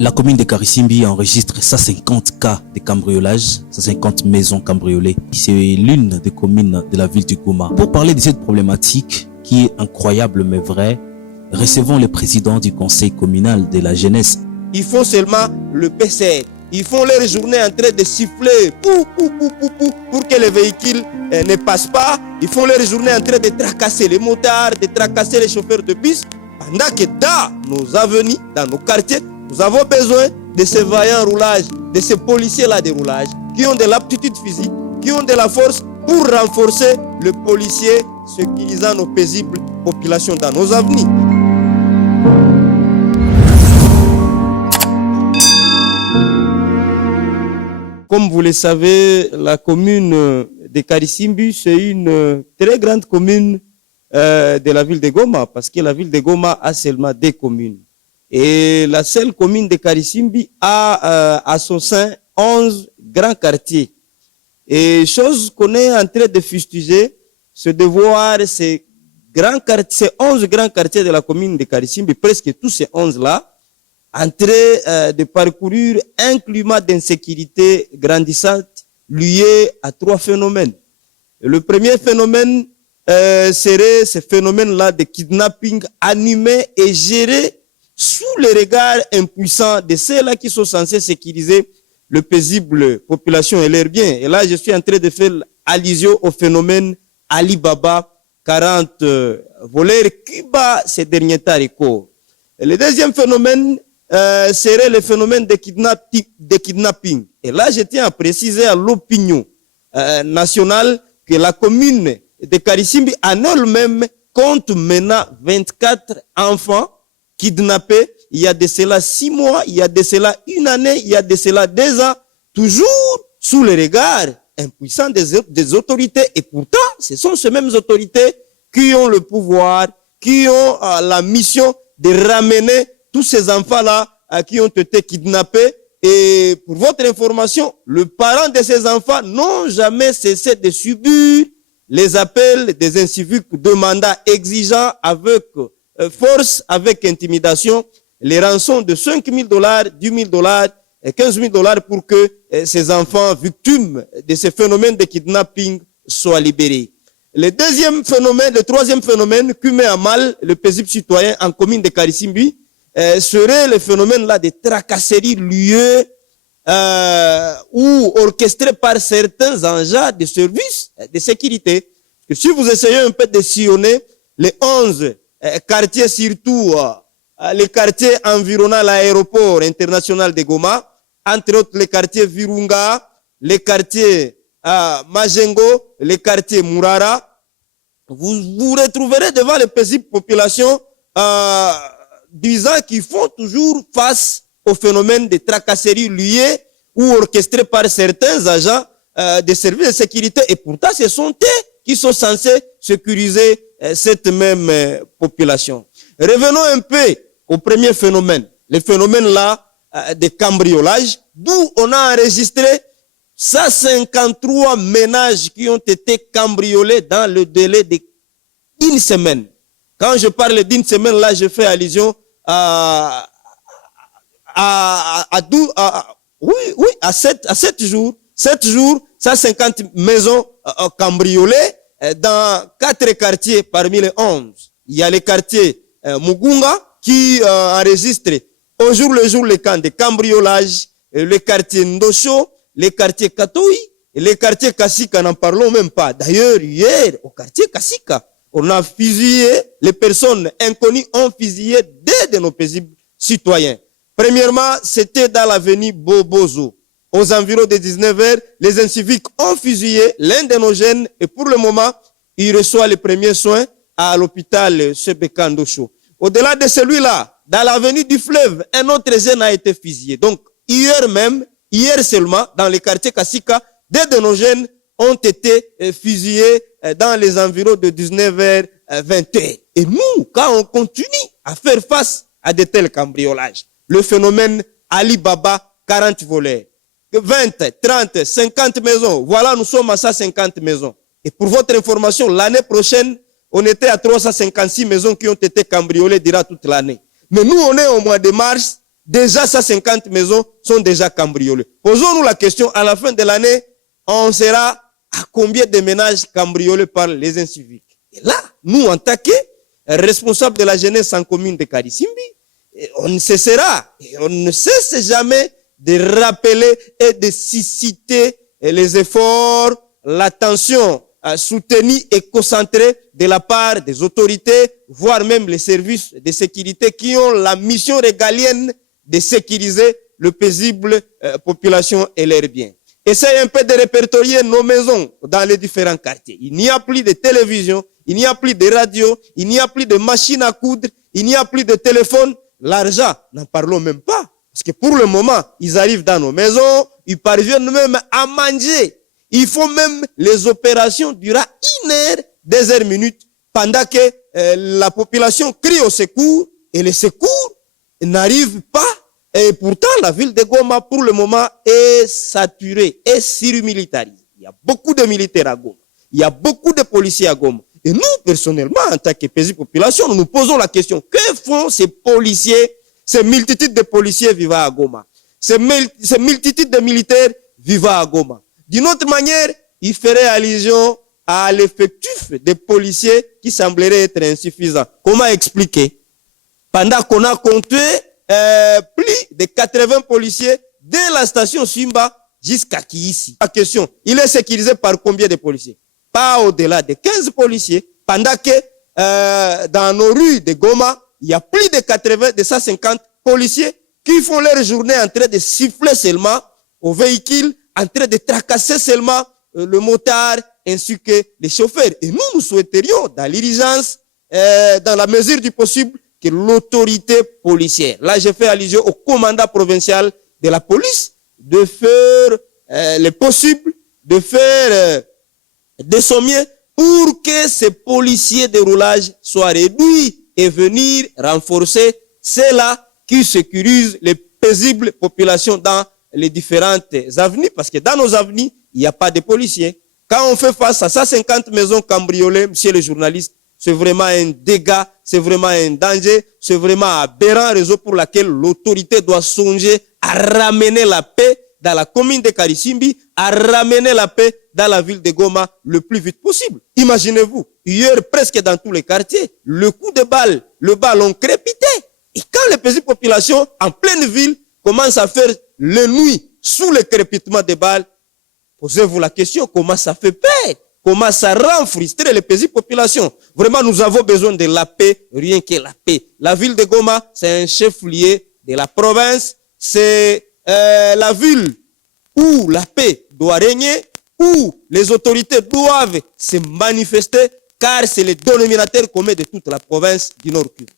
La commune de Karisimbi enregistre 150 cas de cambriolage, 150 maisons cambriolées. C'est l'une des communes de la ville du Goma. Pour parler de cette problématique qui est incroyable mais vraie, recevons le président du conseil communal de la jeunesse. Ils font seulement le PCR. Ils font leur journée en train de siffler pour que les véhicules ne passent pas. Ils font leur journée en train de tracasser les motards, de tracasser les chauffeurs de bus. Pendant que dans nos avenues, dans nos quartiers, nous avons besoin de ces vaillants roulages, de ces policiers-là de roulage, qui ont de l'aptitude physique, qui ont de la force pour renforcer le policier, sécurisant nos paisibles populations dans nos avenues. Comme vous le savez, la commune de Karisimbi, c'est une très grande commune de la ville de Goma, parce que la ville de Goma a seulement 2 communes. Et la seule commune de Karisimbi a à son sein 11 grands quartiers. Et chose qu'on est en train de fustiger, c'est de voir ces 11 grands quartiers de la commune de Karisimbi, presque tous ces 11-là, en train de parcourir un climat d'insécurité grandissante lié à 3 phénomènes. Et le premier phénomène serait ce phénomène-là de kidnapping animé et géré sous les regards impuissants de ceux-là qui sont censés sécuriser le paisible population et leurs biens. Et là, je suis en train de faire allusion au phénomène Alibaba, 40 voleurs qui bat ces derniers records. Et le deuxième phénomène serait le phénomène de kidnapping. Et là, je tiens à préciser à l'opinion nationale que la commune de Karisimbi en elle-même compte maintenant 24 enfants kidnappés. Il y a de cela 6 mois, il y a de cela 1 année, il y a de cela 2 ans, toujours sous le regard impuissant des autorités. Et pourtant, ce sont ces mêmes autorités qui ont le pouvoir, qui ont la mission de ramener tous ces enfants-là qui ont été kidnappés. Et pour votre information, le parent de ces enfants n'ont jamais cessé de subir les appels des inciviques demandant, exigeant avec force, avec intimidation, les rançons de $5 000, $10 000 et $15 000 pour que ces enfants victimes de ce phénomène de kidnapping soient libérés. Le troisième phénomène qui met à mal le paisible citoyen en commune de Karisimbi serait le phénomène-là de tracasserie lieu ou orchestré par certains engins de services de sécurité. Que si vous essayez un peu de sillonner les 11 quartiers, surtout les quartiers environnant l'aéroport international de Goma, entre autres les quartiers Virunga, les quartiers Majengo, les quartiers Murara, vous vous retrouverez devant les paisibles populations disant qu'ils font toujours face au phénomène de tracasserie lié ou orchestré par certains agents de services de sécurité. Et pourtant, ce sont eux qui sont censés sécuriser cette même population. Revenons un peu au premier phénomène, le phénomène-là de cambriolage, d'où on a enregistré 153 ménages qui ont été cambriolés dans le délai d'1 semaine. Quand je parle d'1 semaine, là, je fais allusion à 7 jours. 7 jours, 150 maisons cambriolées dans 4 quartiers parmi les 11. Il y a le quartier Mugunga qui enregistre au jour le jour les camps de cambriolage, le quartier Ndosho, le quartier Katoui, et le quartier Kasika, n'en parlons même pas. D'ailleurs, hier, au quartier Kasika, on a fusillé, les personnes inconnues ont fusillé 2 de nos paisibles citoyens. Premièrement, c'était dans l'avenue Bobozo. Aux environs de 19h, les inciviques ont fusillé l'un de nos jeunes et pour le moment, il reçoit les premiers soins à l'hôpital Sebekandosho. Au-delà de celui-là, dans l'avenue du Fleuve, un autre jeune a été fusillé. Donc, hier seulement, dans le quartier Kasika, 2 de nos jeunes ont été fusillés dans les environs de 19h, 20h. Et nous, quand on continue à faire face à de tels cambriolages, le phénomène Alibaba, 40 voleurs, 20, 30, 50 maisons, voilà, nous sommes à 150 maisons. Et pour votre information, l'année prochaine, on était à 356 maisons qui ont été cambriolées durant toute l'année. Mais nous, on est au mois de mars déjà 150 maisons sont déjà cambriolées. Posons-nous la question, à la fin de l'année, on sera à combien de ménages cambriolés par les inciviques? Et là, nous, en tant que responsables de la jeunesse en commune de Karisimbi, on ne cessera, et on ne cesse jamais de rappeler et de susciter les efforts, l'attention soutenue et concentrée de la part des autorités, voire même les services de sécurité qui ont la mission régalienne de sécuriser le paisible population et leurs biens. Essaye un peu de répertorier nos maisons dans les différents quartiers. Il n'y a plus de télévision, il n'y a plus de radio, il n'y a plus de machines à coudre, il n'y a plus de téléphone. L'argent, n'en parlons même pas. Parce que pour le moment, ils arrivent dans nos maisons, ils parviennent même à manger. Ils font même les opérations durant 1 heure, 2 heures minutes, pendant que la population crie au secours, et les secours n'arrivent pas. Et pourtant, la ville de Goma, pour le moment, est saturée, est surmilitarisée. Il y a beaucoup de militaires à Goma. Il y a beaucoup de policiers à Goma. Et nous, personnellement, en tant que paisible population, nous nous posons la question, que font ces policiers, ces multitudes de policiers vivant à Goma, ces multitudes de militaires vivant à Goma? D'une autre manière, il ferait allusion à l'effectif des policiers qui semblerait être insuffisant. Comment expliquer? Pendant qu'on a compté plus de 80 policiers de la station Simba jusqu'à Kiisi. La question, il est sécurisé par combien de policiers? Pas au-delà de 15 policiers, pendant que dans nos rues de Goma, il y a plus de 80, de 150 policiers qui font leur journée en train de siffler seulement aux véhicules, en train de tracasser seulement le motard ainsi que les chauffeurs. Et nous, nous souhaiterions, dans l'urgence, dans la mesure du possible, que l'autorité policière, là je fais allusion au commandant provincial de la police, de faire le possible, de faire de son mieux pour que ces policiers de roulage soient réduits et venir renforcer ceux-là qui sécurisent les paisibles populations dans les différentes avenues, parce que dans nos avenues, il n'y a pas de policiers. Quand on fait face à 150 maisons cambriolées, monsieur le journaliste, c'est vraiment un dégât, c'est vraiment un danger, c'est vraiment aberrant, raison pour laquelle l'autorité doit songer à ramener la paix dans la commune de Karisimbi, à ramener la paix dans la ville de Goma le plus vite possible. Imaginez-vous, hier, presque dans tous les quartiers, le coup de balle, le ballon crépitait. Et quand les petites populations en pleine ville commencent à faire les nuits sous le crépitement des balles, posez-vous la question, comment ça fait peur? Comment ça rend frustré les petites populations? Vraiment, nous avons besoin de la paix, rien que la paix. La ville de Goma, c'est un chef-lieu de la province, c'est la ville où la paix doit régner, où les autorités doivent se manifester, car c'est le dénominateur commun de toute la province du Nord-Kivu.